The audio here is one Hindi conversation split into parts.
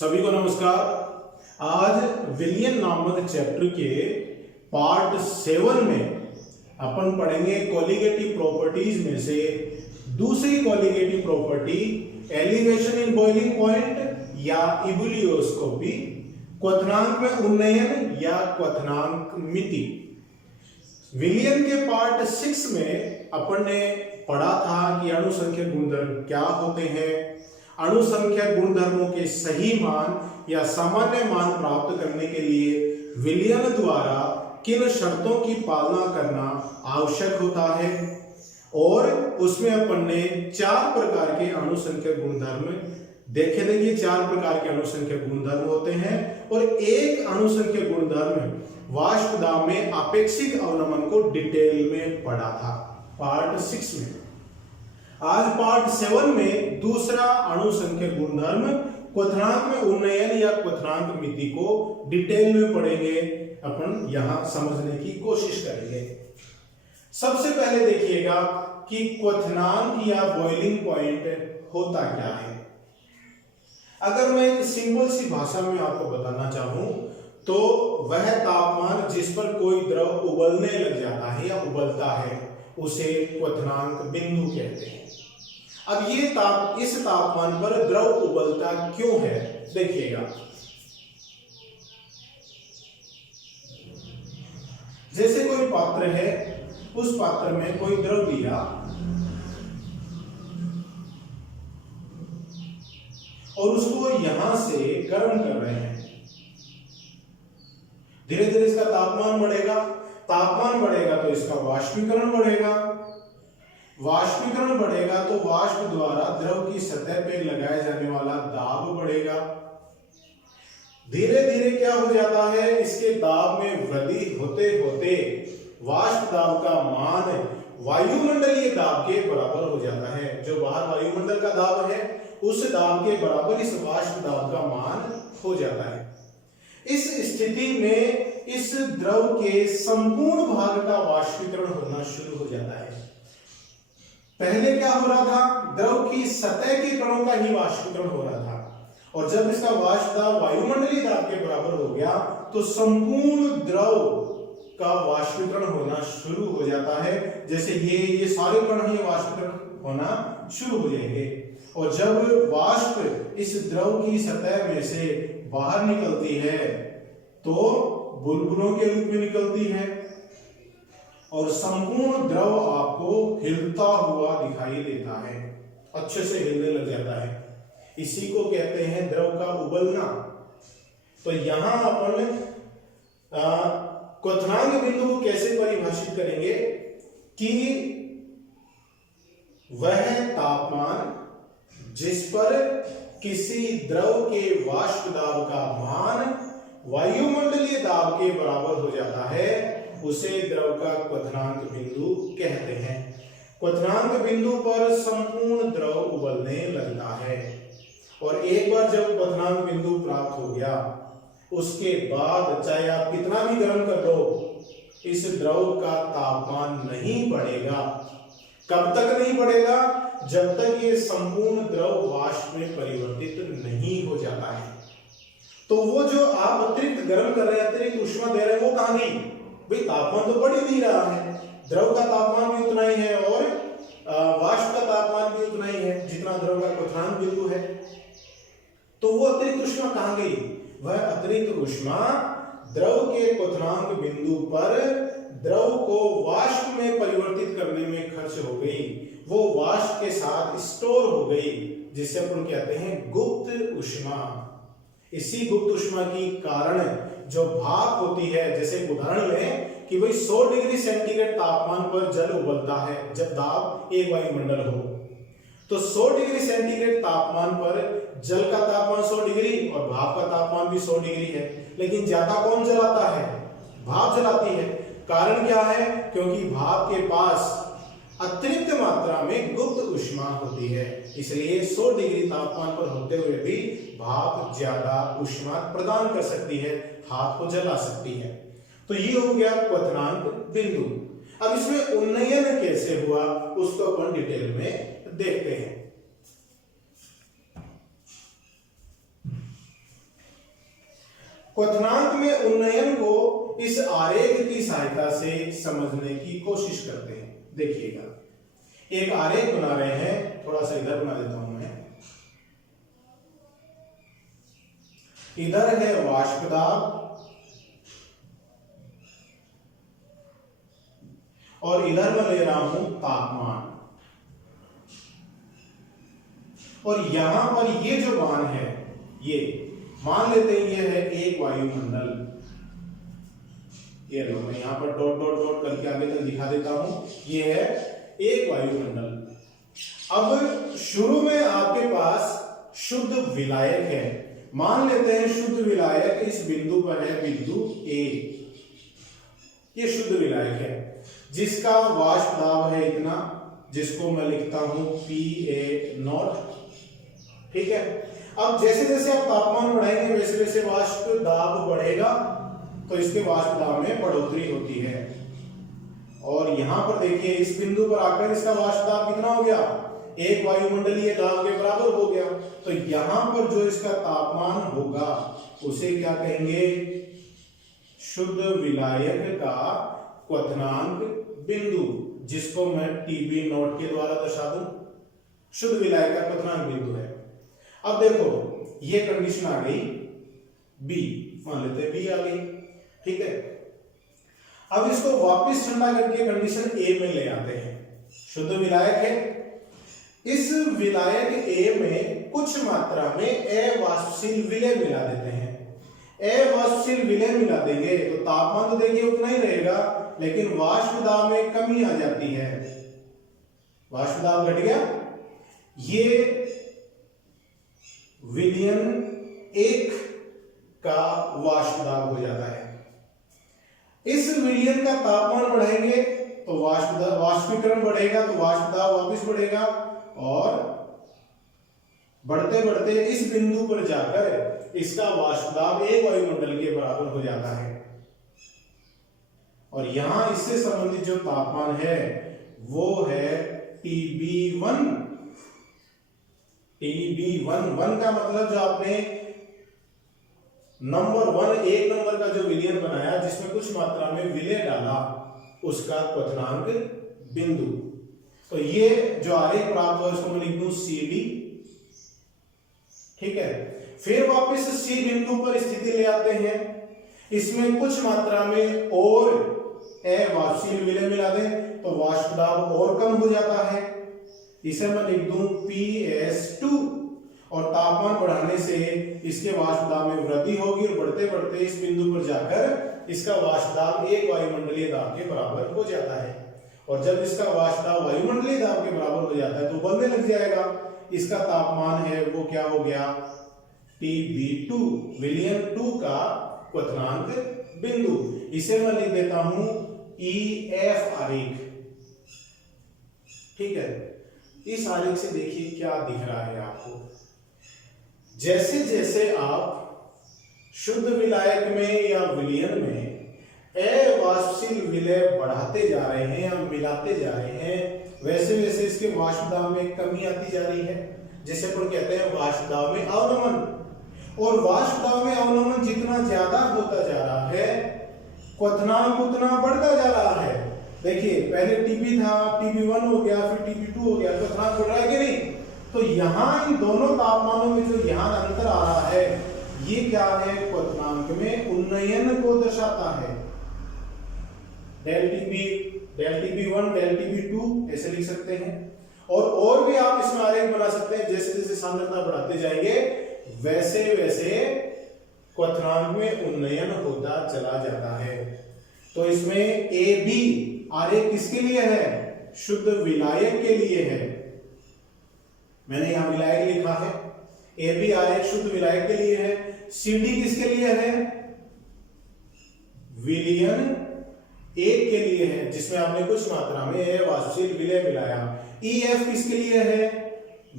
सभी को नमस्कार। आज विलियन नामक चैप्टर के पार्ट 7 में अपन पढ़ेंगे कोलिगेटिव प्रॉपर्टीज में से दूसरी colligative property elevation in boiling point या इबुलियोस्कोपी, क्वथनांक में उन्नयन या क्वथनांक मिति। विलियन के पार्ट 6 में अपन ने पढ़ा था कि अणुसंख्यक गुणधर्म क्या होते हैं, अणुसंख्यक गुणधर्मों के सही मान या सामान्य मान प्राप्त करने के लिए विलियन द्वारा किन शर्तों की पालना करना आवश्यक होता है, और उसमें अपन ने 4 प्रकार के अणुसंख्यक गुणधर्म देखे थे। ये 4 प्रकार के अणुसंख्यक गुणधर्म होते हैं और एक अणुसंख्यक गुणधर्म वाष्प दाब में आपेक्षिक अवनमन को डिटेल में पढ़ा था पार्ट 6 में। आज पार्ट 7 में दूसरा अणुसंख्यक गुणधर्म क्वथनांक में उन्नयन या क्वथनांक मिति को डिटेल में पढ़ेंगे, अपन यहां समझने की कोशिश करेंगे। सबसे पहले देखिएगा कि क्वथनांक या बॉइलिंग पॉइंट होता क्या है। अगर मैं एक सिंपल सी भाषा में आपको बताना चाहूं तो वह तापमान जिस पर कोई द्रव उबलने लग जाता है या उबलता है उसे क्वथनांक बिंदु कहते हैं। अब ये इस तापमान पर द्रव उबलता क्यों है, देखिएगा। जैसे कोई पात्र है, उस पात्र में कोई द्रव लिया और उसको यहां से गर्म कर रहे हैं। धीरे धीरे इसका तापमान बढ़ेगा, तापमान बढ़ेगा तो इसका वाष्पीकरण बढ़ेगा, वाष्पीकरण बढ़ेगा तो वाष्प द्वारा द्रव की सतह पर लगाए जाने वाला दाब बढ़ेगा। धीरे धीरे क्या हो जाता है, इसके दाब में वृद्धि होते होते वाष्प दाब का मान वायुमंडलीय दाब के बराबर हो जाता है। जो बाहर वायुमंडल का दाब है उस दाब के बराबर इस वाष्प दाब का मान हो जाता है। इस स्थिति में इस द्रव के संपूर्ण भाग का वाष्पीकरण होना शुरू हो जाता है। पहले क्या हो रहा था, द्रव की सतह के कणों का ही वाष्पीकरण हो रहा था, और जब इसका वाष्प दाब वायुमंडलीय दाब के बराबर हो गया तो संपूर्ण द्रव का वाष्पीकरण होना शुरू हो जाता है। जैसे ये सारे कण ही वाष्पीकरण होना शुरू हो जाएंगे, और जब वाष्प इस द्रव की सतह में से बाहर निकलती है तो बुलबुलों के रूप में निकलती है और संपूर्ण द्रव आपको हिलता हुआ दिखाई देता है, अच्छे से हिलने लग जाता है। इसी को कहते हैं द्रव का उबलना। तो यहां अपन क्वथनांक बिंदु को कैसे परिभाषित करेंगे कि वह तापमान जिस पर किसी द्रव के वाष्प दाब का मान वायुमंडलीय दाब के बराबर हो जाता है उसे द्रव का क्वथनांक बिंदु कहते हैं। क्वथनांक बिंदु पर संपूर्ण द्रव उबलने लगता है, और एक बार जब क्वथनांक बिंदु प्राप्त हो गया उसके बाद चाहे आप कितना भी गर्म कर लो, इस द्रव का तापमान नहीं बढ़ेगा। कब तक नहीं बढ़ेगा, जब तक ये संपूर्ण द्रव वाष्प में परिवर्तित नहीं हो जाता है। तो वो जो आप अतिरिक्त गर्म कर रहे हैं, अतिरिक्त ऊष्मा दे रहे हैं, वो कहां गई भाई? तापमान तो बढ़ ही नहीं रहा है, द्रव का तापमान भी उतना ही है और वाष्प का तापमान भी उतना ही है जितना द्रव का क्वथनांक बिंदु है। तो वो अतिरिक्त ऊष्मा कहां गई? वह अतिरिक्त ऊष्मा द्रव के क्वथनांक बिंदु पर द्रव को वाष्प में परिवर्तित करने में खर्च हो गई, वो वाष्प के साथ स्टोर हो गई, जिसे अपन कहते हैं गुप्त ऊष्मा। इसी गुप्त ऊष्मा की कारण जो भाप होती है, जैसे उदाहरण लें कि भाई 100 डिग्री सेंटीग्रेड तापमान पर जल उबलता है जब दाब एक वायुमंडल हो, तो 100 डिग्री सेंटीग्रेड तापमान पर जल का तापमान 100 डिग्री और भाप का तापमान भी 100 डिग्री है, लेकिन ज्यादा कौन जलाता है? भाप जलाती है। कारण क्या है? क्योंकि भाप के पास अतिरिक्त मात्रा में गुप्त ऊष्मा होती है, इसलिए 100 डिग्री तापमान पर होते हुए भी भाप ज्यादा ऊष्मा प्रदान कर सकती है, हाथ को जला सकती है। तो ये हो गया क्वथनांक बिंदु। अब इसमें उन्नयन कैसे हुआ उसको अपन डिटेल में देखते हैं। क्वथनांक में उन्नयन को इस आरेख की सहायता से समझने की कोशिश करते हैं। देखिएगा, एक आरेख बना रहे हैं, थोड़ा सा इधर बना देता हूं मैं। इधर है वाष्प दाब और इधर मैं ले रहा हूं तापमान, और यहां पर ये जो मान है, ये मान लेते हैं ये है एक वायुमंडल। ये लो, मैं यहां पर डॉट डॉट डॉट करके आगे तक दिखा देता हूं, ये है एक वायुमंडल। अब शुरू में आपके पास शुद्ध विलायक है, मान लेते हैं शुद्ध विलायक इस बिंदु पर है, बिंदु ए। ये शुद्ध विलायक है जिसका वाष्प दाब है इतना, जिसको मैं लिखता हूं PA0। ठीक है, अब जैसे जैसे आप तापमान बढ़ाएंगे वैसे वैसे वाष्प दाब बढ़ेगा, तो इसके वाष्प दाब में बढ़ोतरी होती है। और यहां पर देखिए, इस बिंदु पर आकर इसका वाष्प दाब कितना हो गया, एक वायुमंडलीय दाब के बराबर हो गया। तो यहां पर जो इसका तापमान होगा उसे क्या कहेंगे, शुद्ध विलायक का क्वथनांक बिंदु, जिसको मैं TB0 के द्वारा दर्शा दूं। शुद्ध विलायक का क्वथनांक बिंदु है। अब देखो, ये कंडीशन आ गई B, मान लेते हैं B आ गई। ठीक है, अब इसको वापस ठंडा करके कंडीशन A में ले आते हैं। शुद्ध विलायक है, इस विलायक A में कुछ मात्रा में अवाष्पशील विलय मिला देते हैं। अवाष्पशील विलय मिला देंगे तो तापमान तो देखिए उतना ही रहेगा, लेकिन वाष्प दाब में कमी आ जाती है, वाष्प दाब घट गया। ये विलयन 1 का वाष्प दाब हो जाता है। इस विलयन का तापमान बढ़ाएंगे तो वाष्पीकरण बढ़ेगा, तो वाष्प दाब वापस बढ़ेगा, और बढ़ते बढ़ते इस बिंदु पर जाकर इसका वाष्प दाब एक वायुमंडल के बराबर हो जाता है। और यहां इससे संबंधित जो तापमान है वो है TB1। TB1 का मतलब जो आपने नंबर 1, एक नंबर का जो विलयन बनाया जिसमें कुछ मात्रा में विलय डाला, उसका क्वथनांक बिंदु। तो ये जो आरेख प्राप्त हुआ इसको मैं लिख दूं CD। ठीक है, फिर वापस C बिंदु पर स्थिति ले आते हैं, इसमें कुछ मात्रा में और अवाष्पशील विलय मिला दें तो वाष्प दाब और कम हो जाता है, इसे मैं लिख दूं PS2। और तापमान बढ़ाने से इसके वाष्प दाब में वृद्धि होगी, और बढ़ते बढ़ते इस बिंदु पर जाकर इसका वाष्प दाब एक वायुमंडलीय दाब के बराबर हो जाता है। और जब इसका वाष्प दाब वायुमंडलीय दाब के बराबर हो जाता है तो बढ़ने लग जाएगा। इसका तापमान है वो क्या हो गया, TB2, विलयन 2 का क्वथनांक बिंदु। इसे मैं लिख देता हूं EF आरेख। ठीक है, इस आरेख से देखिए क्या दिख रहा है आपको। जैसे जैसे आप शुद्ध विलायक में या विलयन में अवाष्पशील विलय बढ़ाते जा रहे हैं या मिलाते जा रहे हैं, वैसे वैसे इसके वाष्प दाब में कमी आती जा रही है, जिसे अपन कहते हैं वाष्प दाब में अवनमन। और वाष्प दाब में अवनमन जितना ज्यादा होता जा रहा है, क्वथनांक उतना बढ़ता जा रहा है। देखिए, पहले TB था, TB1 हो गया, फिर TB2 हो गया, क्वथनांक बढ़ रहा है कि नहीं। तो यहां इन दोनों तापमानों में जो यहां अंतर आ रहा है, ये क्या है, क्वथनांक में उन्नयन को दर्शाता है। del TB1, del TB2 ऐसे लिख सकते हैं। और भी आप इसमें आरेख बना सकते हैं। जैसे जैसे सांद्रता बढ़ाते जाएंगे वैसे वैसे क्वथनांक में उन्नयन होता चला जाता है। तो इसमें AB आरेख किसके लिए है, शुद्ध विलायक के लिए है। मैंने यहां विलायक लिखा है। AB आरेख शुद्ध विलायक के लिए है। CD किसके लिए है, विलयन 1 के लिए है, जिसमें आपने कुछ मात्रा में अवाष्पशील विलय मिलाया। EF किसके लिए है,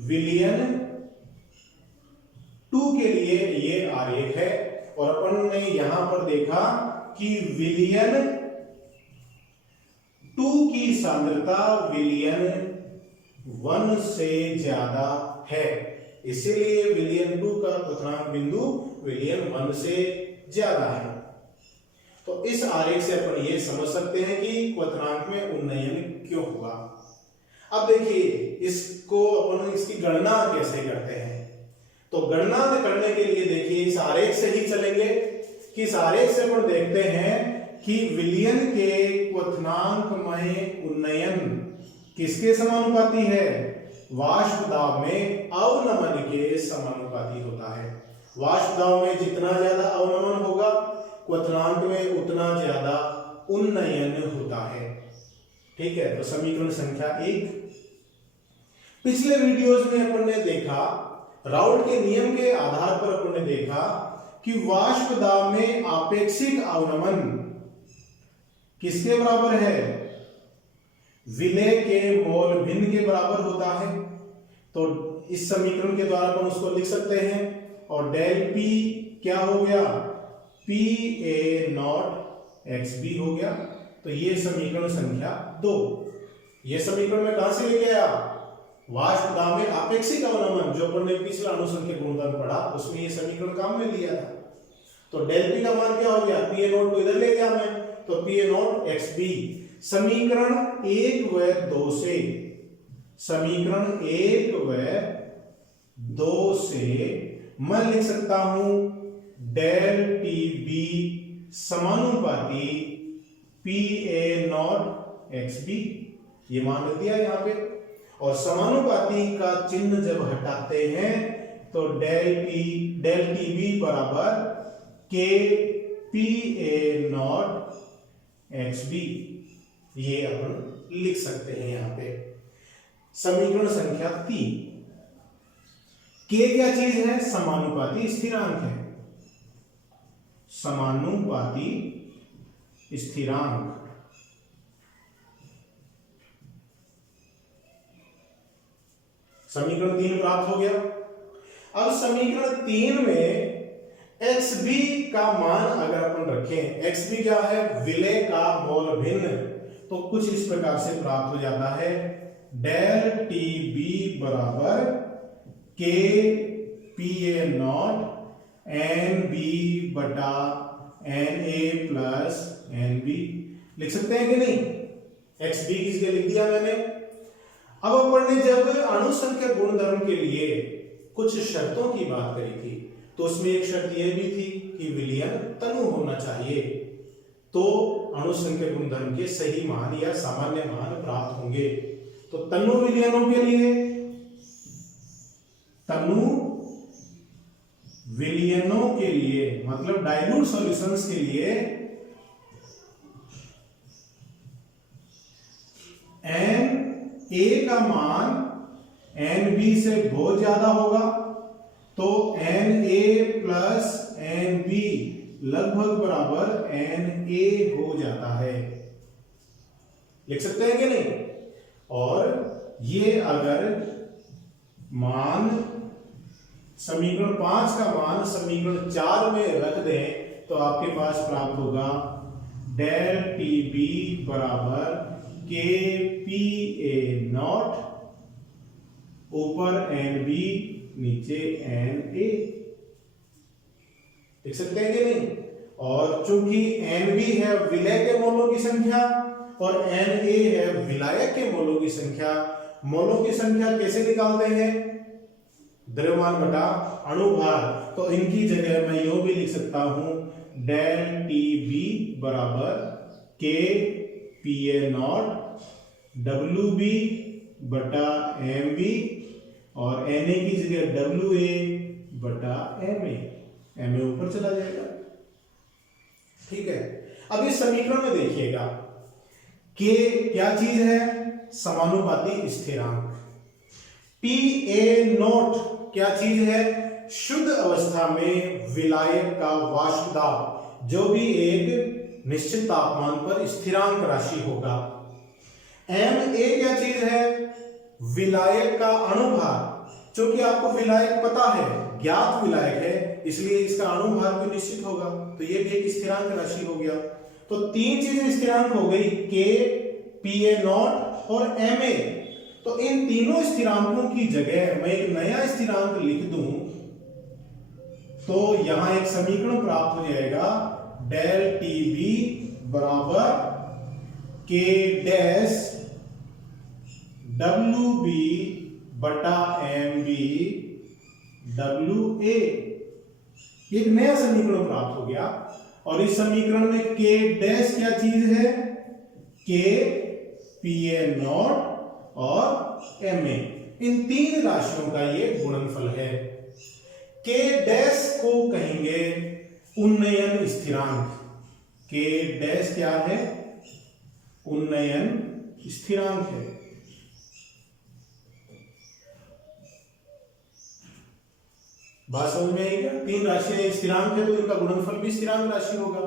विलयन 2 के लिए ये आरेख है। और अपन ने यहां पर देखा कि विलयन 2 की सांद्रता विलयन 1 से ज्यादा है, इसीलिए विलयन 2 का क्वथनांक बिंदु विलयन 1 से ज्यादा है। तो इस आरेख से अपन ये समझ सकते हैं कि क्वथनांक में उन्नयन क्यों हुआ। अब देखिए इसको अपन इसकी गणना कैसे करते हैं। तो गणना करने के लिए देखिए इस आरेख से ही चलेंगे कि इस आरेख से अपन देखते हैं कि विलयन के क्वथनांकमय उन्नयन किसके समानुपाती है, वाष्प दाब में अवनमन के समानुपाती होता है। वाष्प दाब में जितना ज्यादा अवनमन होगा क्वथनांक में उतना ज्यादा उन्नयन होता है। ठीक है, तो समीकरण संख्या 1। पिछले वीडियोस में अपन ने देखा, राउल्ट के नियम के आधार पर अपन ने देखा कि वाष्प दाब में आपेक्षिक अवनमन किसके बराबर है, विलय के मोल भिन्न के बराबर होता है। तो इस समीकरण के द्वारा अपन उसको लिख सकते हैं और डेल पी क्या हो गया, P A naught X B हो गया। तो ये समीकरण संख्या 2। ये समीकरण में कहां से लेके आया, वाष्प दाब में आपेक्षिक अवनमन जो अपन ने पिछला अनुसंख्यक गुणधर्म पढ़ा उसमें ये समीकरण काम में लिया था। तो डेल पी का मान क्या हो गया, पी ए नॉट को इधर ले गया मैं, तो P A naught X B. समीकरण 1 व 2 से, समीकरण 1 व 2 से मैं लिख सकता हूं डेल टी बी समानुपाती P A naught X B. ये मान दिया यहां पे, और समानुपाती का चिन्ह जब हटाते हैं तो डेल टी बी बराबर K P A naught X B, ये अपन लिख सकते हैं यहां पे। समीकरण संख्या 3। के क्या चीज है, समानुपाती स्थिरांक है, समानुपाती स्थिरांक। समीकरण 3 प्राप्त हो गया। अब समीकरण 3 में xb का मान अगर अपन रखें, xb क्या है, विलय का मोल भिन्न, तो कुछ इस प्रकार से प्राप्त हो जाता है, डेल टी बी बराबर K P A naught N B बटा N A plus N B. लिख सकते हैं कि नहीं, एक्स बी किसके लिख दिया मैंने। अब अपन ने जब अणुसंख्यक गुणधर्म के लिए कुछ शर्तों की बात करी थी तो उसमें एक शर्त यह भी थी कि विलयन तनु होना चाहिए, तो अणुसंख्यक गुणधर्म के सही मान या सामान्य मान प्राप्त होंगे। तो तनु विलयनों के लिए, तनु विलयनों के लिए मतलब डाइल्यूट सॉल्यूशंस के लिए एन ए का मान एन बी से बहुत ज्यादा होगा, तो N A plus N B लगभग बराबर एन ए हो जाता है। लिख सकते हैं कि नहीं। और ये अगर मान समीकरण 5 का मान समीकरण 4 में रख दें तो आपके पास प्राप्त होगा डेल टी बी बराबर के पी ए नॉट, ऊपर एन बी नीचे एन ए। देख सकते हैं कि नहीं। और चूंकि एन बी है विलय के मोलों की संख्या और एन ए है विलायक के मोलों की संख्या, मोलों की संख्या कैसे निकालते हैं, द्रव्यमान बटा अणुभार। तो इनकी जगह मैं यूं भी लिख सकता हूं डेल टी बी बराबर K P A naught W B बटा एम बी और एन ए की जगह डब्ल्यू ए बटा एम ए ऊपर चला जाएगा। ठीक है, अब इस समीकरण में देखिएगा के क्या चीज है, समानुपाती स्थिरांक। पी ए नॉट क्या चीज है, शुद्ध अवस्था में विलायक का वाष्प दाब जो भी एक निश्चित तापमान पर स्थिरांक राशि होगा। एम ए क्या चीज है, विलायक का अणुभार। क्योंकि आपको विलायक पता है, ज्ञात विलायक है, इसलिए इसका अणुभार भी निश्चित होगा, तो ये भी एक स्थिरांक राशि हो गया। तो तीन चीजें स्थिरांक हो गई, के, पी ए नॉट और एम ए। तो इन तीनों स्थिरांकों की जगह मैं एक नया स्थिरांक लिख दूं तो यहां एक समीकरण प्राप्त हो जाएगा, डेल टी बी बराबर के डैश डब्ल्यू बी बटा एम बी डब्ल्यू ए। एक नया समीकरण प्राप्त हो गया और इस समीकरण में के डैश क्या चीज है, के पी ए नॉट और एम ए, इन तीन राशियों का ये गुणनफल है। के डैश को कहेंगे उन्नयन स्थिरांक। के डैश क्या है, उन्नयन स्थिरांक है। बात समझ में आई क्या? तीन राशियां स्थिरांक है तो इनका गुणनफल भी स्थिरांक राशि होगा।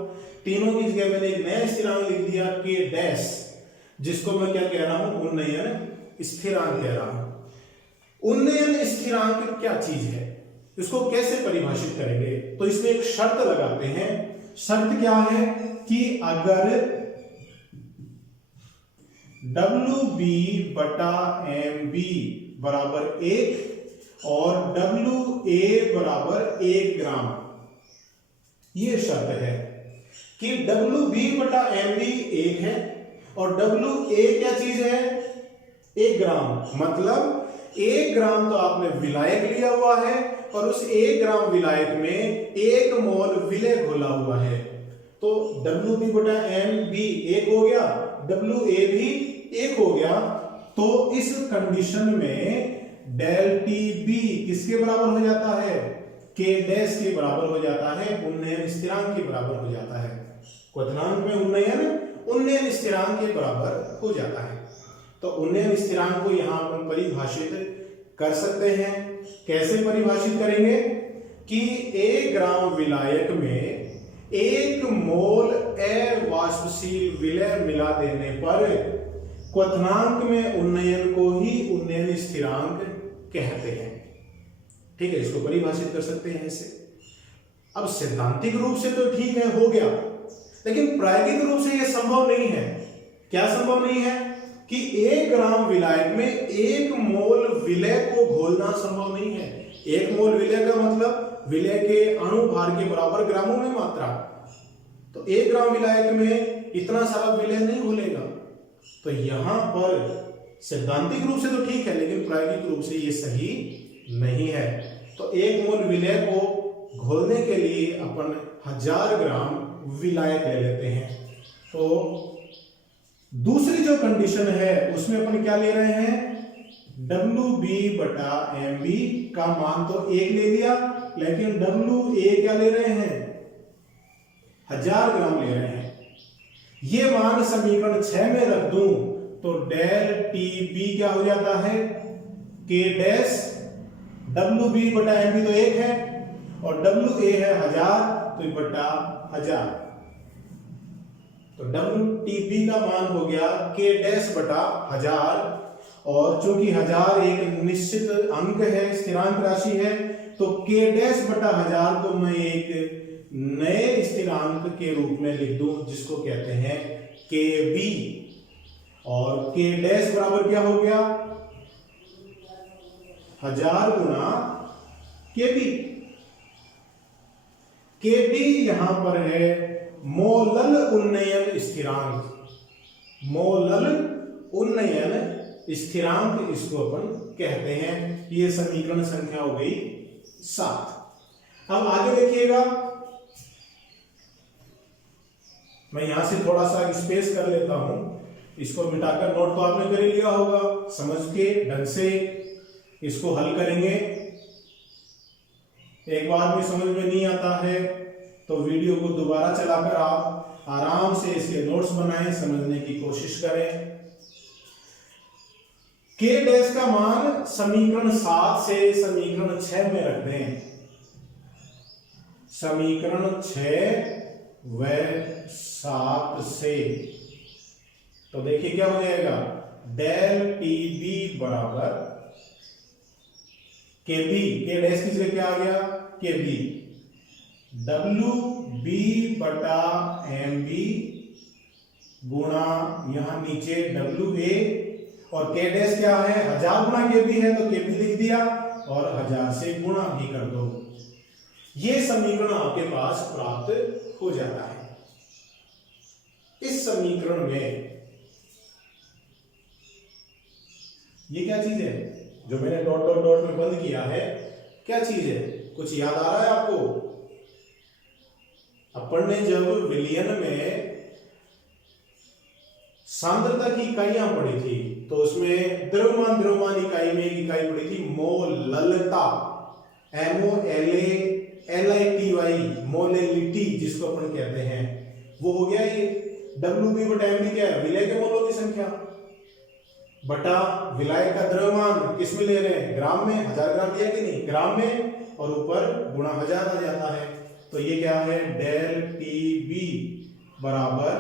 तीनों की जगह मैंने एक नया स्थिरांक लिख दिया के डैश, जिसको मैं क्या कह रहा हूं, उन्नयन स्थिरांक कह रहा हूं। उन्नयन स्थिरांक क्या चीज है, इसको कैसे परिभाषित करेंगे? तो इसमें एक शर्त लगाते हैं। शर्त क्या है कि अगर डब्ल्यू बी बटा एम बी बराबर 1 और डब्ल्यू ए बराबर 1 ग्राम, ये शर्त है कि डब्ल्यू बी बटा एम बी 1 है और डब्ल्यू ए क्या चीज है, 1 ग्राम। मतलब 1 ग्राम तो आपने विलायक लिया हुआ है और उस 1 ग्राम विलायक में 1 मोल विलय घोला हुआ है। तो डब्ल्यू बी बटा एम बी 1 हो गया, डब्ल्यू ए भी 1 हो गया। तो इस कंडीशन में डेल टी बी किसके बराबर हो जाता है, के डैश के बराबर हो जाता है, उन्नयन स्थिरांक के बराबर हो जाता है। क्वथनांक में उन्नयन स्थिरांक के बराबर हो जाता है। तो उन्नयन स्थिरांक को यहां अपन परिभाषित कर सकते हैं। कैसे परिभाषित करेंगे कि 1 ग्राम विलायक में 1 मोल अवाष्पशील विलय मिला देने पर क्वथनांक में उन्नयन को ही उन्नयन स्थिरांक कहते हैं। ठीक है, इसको परिभाषित कर सकते हैं ऐसे। अब सैद्धांतिक रूप से तो ठीक है, हो गया, लेकिन प्रायोगिक रूप से यह संभव नहीं है। क्या संभव नहीं है कि 1 ग्राम विलायक में 1 मोल विलय को घोलना संभव नहीं है। 1 मोल विलय का मतलब विलय के अणु भार के बराबर ग्रामों में मात्रा। तो 1 ग्राम विलायक में इतना सारा विलय नहीं घुलेगा। तो यहां पर सैद्धांतिक रूप से तो ठीक है, लेकिन प्रायोगिक रूप से ये सही नहीं है। तो 1 मोल विलय को घोलने के लिए अपन 1000 ग्राम विलायक ले लेते हैं। तो दूसरी जो कंडीशन है उसमें अपन क्या ले रहे हैं, डब्ल्यू बी बटा एम बी का मान तो 1 ले लिया, लेकिन डब्ल्यू ए क्या ले रहे हैं, 1000 ग्राम ले रहे हैं। ये मान समीकरण 6 में रख दूं तो डेल टी बी क्या हो जाता है, के डैश डब्ल्यू बी बटा एम बी तो 1 है और डब्ल्यू ए है 1000, तो बटा 1000। तो डब्ल्यू टी बी का मान हो गया के डैश बटा 1000, और चूंकि 1000 एक निश्चित अंक है, स्थिरांक राशि है, तो के डैश बटा 1000 को मैं एक नए स्थिरांक के रूप में लिख दूं जिसको कहते हैं के बी। और के डैश बराबर क्या हो गया, 1000 गुना के बी। के बी यहां पर है मोलल उन्नयन स्थिरांक। मोलल उन्नयन स्थिरांक इसको अपन कहते हैं। ये समीकरण संख्या हो गई 7। अब आगे देखिएगा, मैं यहां से थोड़ा सा स्पेस कर लेता हूं, इसको मिटाकर नोट तो आपने कर लिया होगा, समझ के ढंग से इसको हल करेंगे। एक बार भी समझ में नहीं आता है तो वीडियो को दोबारा चलाकर आप आराम से इसके नोट्स बनाएं, समझने की कोशिश करें। के डैश का मान समीकरण 7 से समीकरण 6 में रख दें। समीकरण 6 व 7 से तो देखिए क्या हो जाएगा, डेल टी बी बराबर के बी, के डैश की जगह क्या आ गया, के बी, डब्ल्यू बी बटा एम बी गुणा यहां नीचे डब्ल्यू ए, और के डैश क्या है, 1000 गुणा के बी है तो के बी लिख दिया और 1000 से गुणा भी कर दो। ये समीकरण आपके पास प्राप्त हो जाता है। इस समीकरण में ये क्या चीज है जो मैंने डॉट डॉट डॉट में बंद किया है, क्या चीज है? कुछ याद आ रहा है आपको? अपन ने जब विलयन में सांद्रता की इकाइयां पढ़ी थी तो उसमें द्रव्यमान इकाई में एक इकाई पढ़ी थी मोललता, MOLALITY, मोलेलिटी जिसको अपन कहते हैं, वो हो गया ये। WB बटा MB क्या है? विलय के मोलों की संख्या बटा विलायक का द्रव्यमान, किस में ले रहे हैं? ग्राम में। 1000 ग्राम दिया कि नहीं? ग्राम में, और ऊपर गुणा 1000 आ जाता है। तो ये क्या है? डेल TB बराबर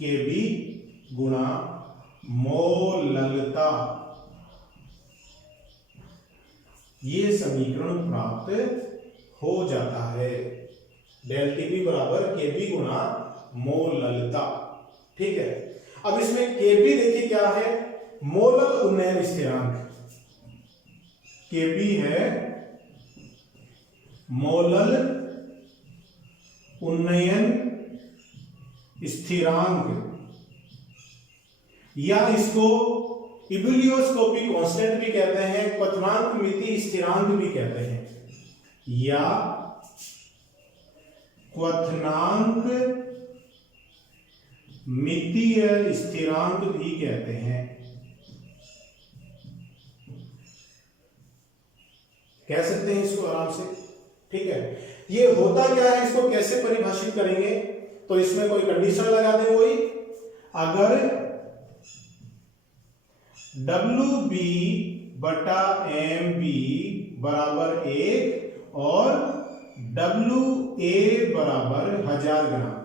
KB गुणा मोललता। ये समीकरण प्राप्त हो जाता है। डेल TB बराबर KB गुणा मोललता। ठीक है, अब इसमें KB देखिए क्या है? मोलल उन्नयन स्थिरांक। KB है मोलल उन्नयन स्थिरांक, या इसको इबुलियोस्कोपिक कांस्टेंट भी कहते हैं, क्वथनांक मिति स्थिरांक भी कहते हैं, या क्वथनांक मितीय स्थिरांक भी कहते हैं। कह सकते हैं इसको आराम से। ठीक है, ये होता क्या है, इसको कैसे परिभाषित करेंगे? तो इसमें कोई कंडीशन लगा दें, वही अगर WB बटा MB बराबर 1 और WA बराबर 1000 ग्राम।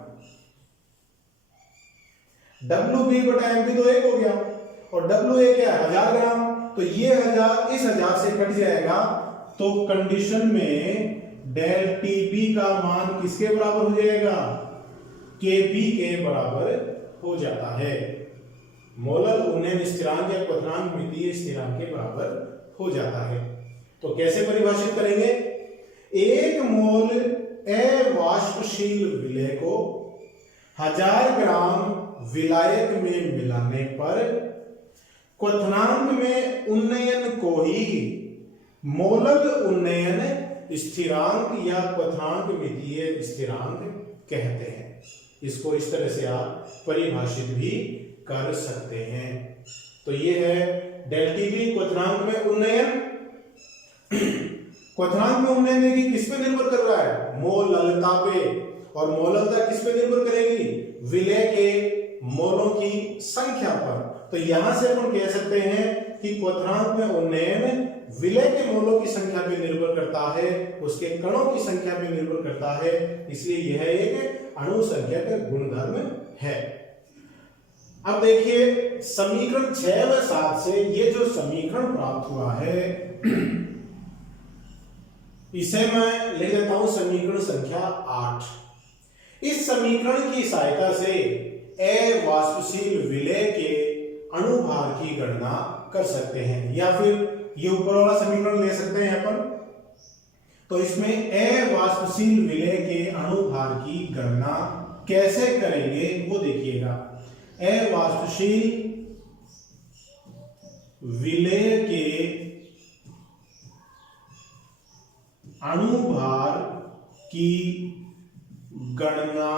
WB बटा MB तो 1 हो गया और WA क्या है? 1000 ग्राम। तो ये 1000 इस 1000 से कट जाएगा, तो कंडीशन में डेल TB का मान किसके बराबर हो जाएगा? KB के बराबर हो जाता है। मोलल उन्नयन स्थिरांक या क्वथनांक मितीय स्थिरांक के बराबर हो जाता है। तो कैसे परिभाषित करेंगे? 1 मोल अवाष्पशील विलय को 1000 ग्राम विलायक में मिलाने पर क्वथनांक में उन्नयन को ही मोलल उन्नयन स्थिरांक या क्वथनांक मितीय स्थिरांक कहते हैं। इसको इस तरह से आप परिभाषित भी कर सकते हैं। तो ये है डेल TB क्वथनांक में उन्नयन। क्वथनांक में उन्नयन देखिए किस पे निर्भर कर रहा है? मोललता पे। और मोललता किस पे निर्भर करेगी? विलय के मोलों की संख्या पर। तो यहां से अपन कह सकते हैं कि क्वथनांक में उन्नयन विलय के मोलों की संख्या पे निर्भर करता है, उसके कणों की संख्या पे निर्भर करता है, इसलिए यह एक अणु संख्या का गुणधर्म है। अब देखिए समीकरण 6 व 7 से ये जो समीकरण प्राप्त हुआ है इसे मैं ले लेता हूं समीकरण संख्या 8। इस समीकरण की सहायता से अवाष्पशील विलय के अणुभार की गणना कर सकते हैं, या फिर ये ऊपर वाला समीकरण ले सकते हैं अपन। तो इसमें अवाष्पशील विलय के अणुभार की गणना कैसे करेंगे वो देखिएगा। अवाष्पशील विलय के अणुभार की गणना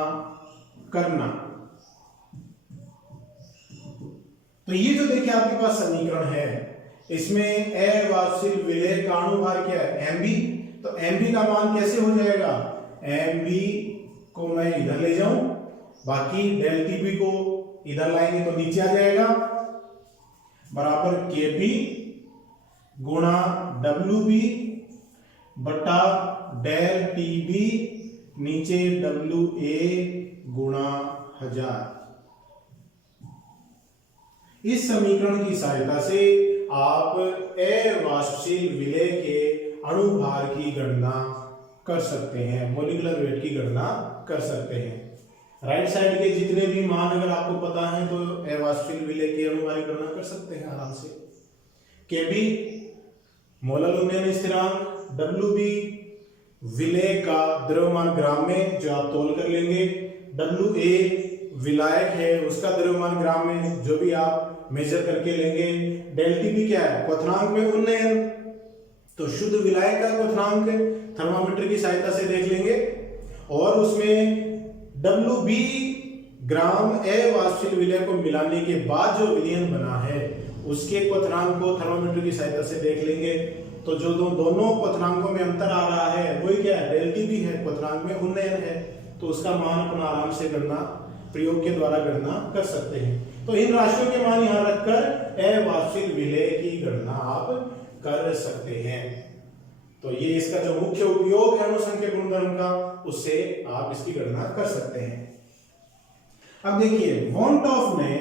करना। तो ये जो देखिए आपके पास समीकरण है, इसमें अवाष्पशील विलय का अणुभार क्या है? MB। तो MB का मान कैसे हो जाएगा? MB को मैं इधर ले जाऊं, बाकी डेल TB को इधर लाएंगे तो नीचे आ जाएगा, बराबर KB गुणा WB बटा डेल TB नीचे WA गुणा 1000। इस समीकरण की सहायता से आप अवाष्पशील विलय के अणुभार की गणना कर सकते हैं, मॉलिक्यूलर वेट की गणना कर सकते हैं। राइट साइड के जितने भी मान अगर आपको पता है तो अवाष्पशील विलय के अणुभार की गणना कर सकते हैं आराम से। KB मोलल उन्नयन स्थिरांक, WB विलय का द्रव्यमान ग्राम में जो आप तोल कर लेंगे, WA विलायक है उसका द्रव्यमान ग्राम में जो भी आप मेजर करके लेंगे, ΔTB क्या है, क्वथनांक में उन्नयन, तो शुद्ध विलायक का क्वथनांक थर्मामीटर की सहायता से देख लेंगे और उसमें WB ग्राम अवाष्पशील विलय को मिलाने के बाद जो विलयन बना है उसके क्वथनांक को थर्मामीटर की सहायता से देख लेंगे। तो जो दोनों क्वथनांकों में अंतर आ रहा है वही क्या है, ΔTB है, क्वथनांक में उन्नयन है, तो उसका मान अपना आराम से गणना प्रयोग के द्वारा गणना कर सकते हैं। तो इन राशियों के मान यहां रखकर अवाष्पशील विलय की गणना आप कर सकते हैं। तो ये इसका जो मुख्य उपयोग है अणुसंख्यक गुणधर्म का, उससे आप इसकी गणना कर सकते हैं। अब देखिए वॉन टॉफ ने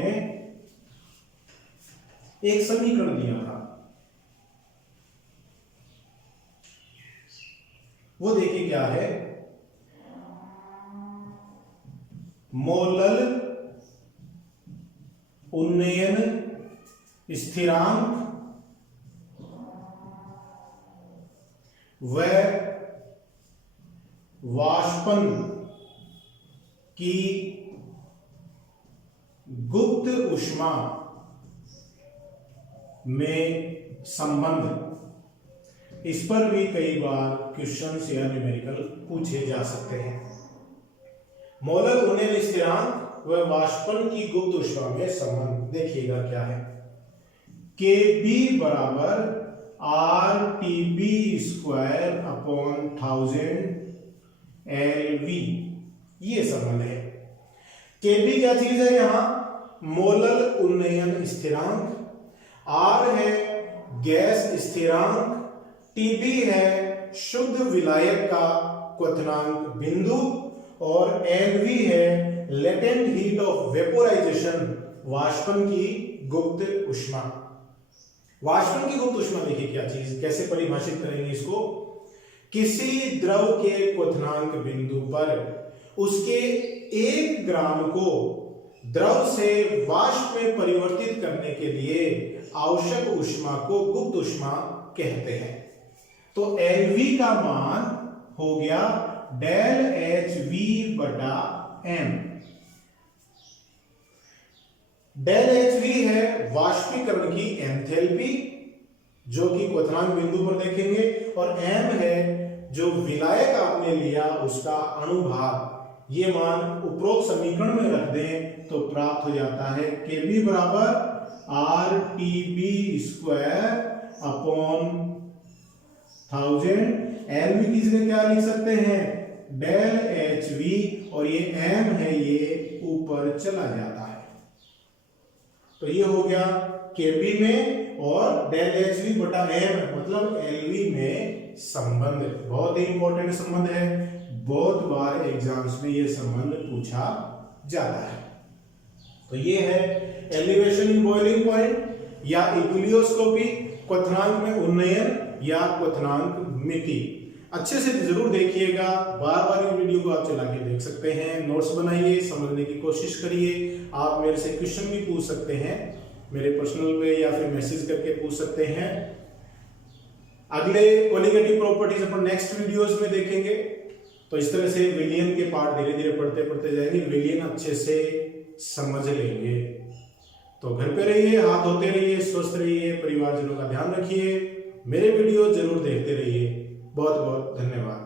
एक समीकरण दिया था, वो देखिए क्या है, मोलल उन्नयन स्थिरांक व वाष्पन की गुप्त ऊष्मा में संबंध, इस पर भी कई बार क्वेश्चंस या न्यूमेरिकल पूछे जा सकते हैं। मोलर उन्नयन स्थिरांक व वाष्पन की गुप्त ऊष्मा में संबंध देखिएगा क्या है, Kb बराबर RTB स्क्वायर अपॉन 1000 LV, ये संबंध है। Kb क्या चीज है, यहां मोलर उन्नयन स्थिरांक, R है गैस स्थिरांक, TB है शुद्ध विलायक का क्वथनांक बिंदु और LV है लेटेंट हीट ऑफ वेपोराइजेशन, वाष्पन की गुप्त ऊष्मा। वाष्पन की गुप्त ऊष्मा देखिए क्या चीज, कैसे परिभाषित करेंगे इसको, किसी द्रव के क्वथनांक बिंदु पर उसके 1 ग्राम को द्रव से वाष्प में परिवर्तित करने के लिए आवश्यक ऊष्मा को गुप्त ऊष्मा कहते हैं। तो LV का मान हो गया डेल HV बटा M। डेल HV है वाष्पीकरण की एंथैल्पी जो कि क्वथनांक बिंदु पर देखेंगे, और M है जो विलायक आपने लिया उसका अणुभार। ये मान उपरोक्त समीकरण में रख दें तो प्राप्त हो जाता है Kb बराबर RTB स्क्वायर अपॉन 1000, LV की जगह क्या लिख सकते हैं, डेल HV, और ये M है ये ऊपर चला जाता है। तो ये हो गया Kb में और डेल HV बटा M मतलब LV में संबंध। बहुत ही इंपॉर्टेंट संबंध है, बहुत बार एग्जाम्स में ये संबंध पूछा जाता है। तो ये है एलिवेशन इन बॉइलिंग पॉइंट या इक्विलियोस्कोपी, क्वथनांक में उन्नयन या क्वथनांक मिति। अच्छे से जरूर देखिएगा, बार बार ये वीडियो को आप चला के देख सकते हैं, नोट्स बनाइए, समझने की कोशिश करिए। आप मेरे से क्वेश्चन भी पूछ सकते हैं, मेरे पर्सनल पे या फिर मैसेज करके पूछ सकते हैं। अगले कोलिगेटिव प्रॉपर्टीज अपन नेक्स्ट वीडियोस में देखेंगे। तो इस तरह से विलियन के पार्ट धीरे धीरे पढ़ते जाएंगे, विलियन अच्छे से समझ लेंगे। तो घर पे रहिए, हाथ धोते रहिए, स्वस्थ रहिए, परिवारजनों का ध्यान रखिए, मेरे वीडियो जरूर देखते रहिए। बहुत बहुत धन्यवाद।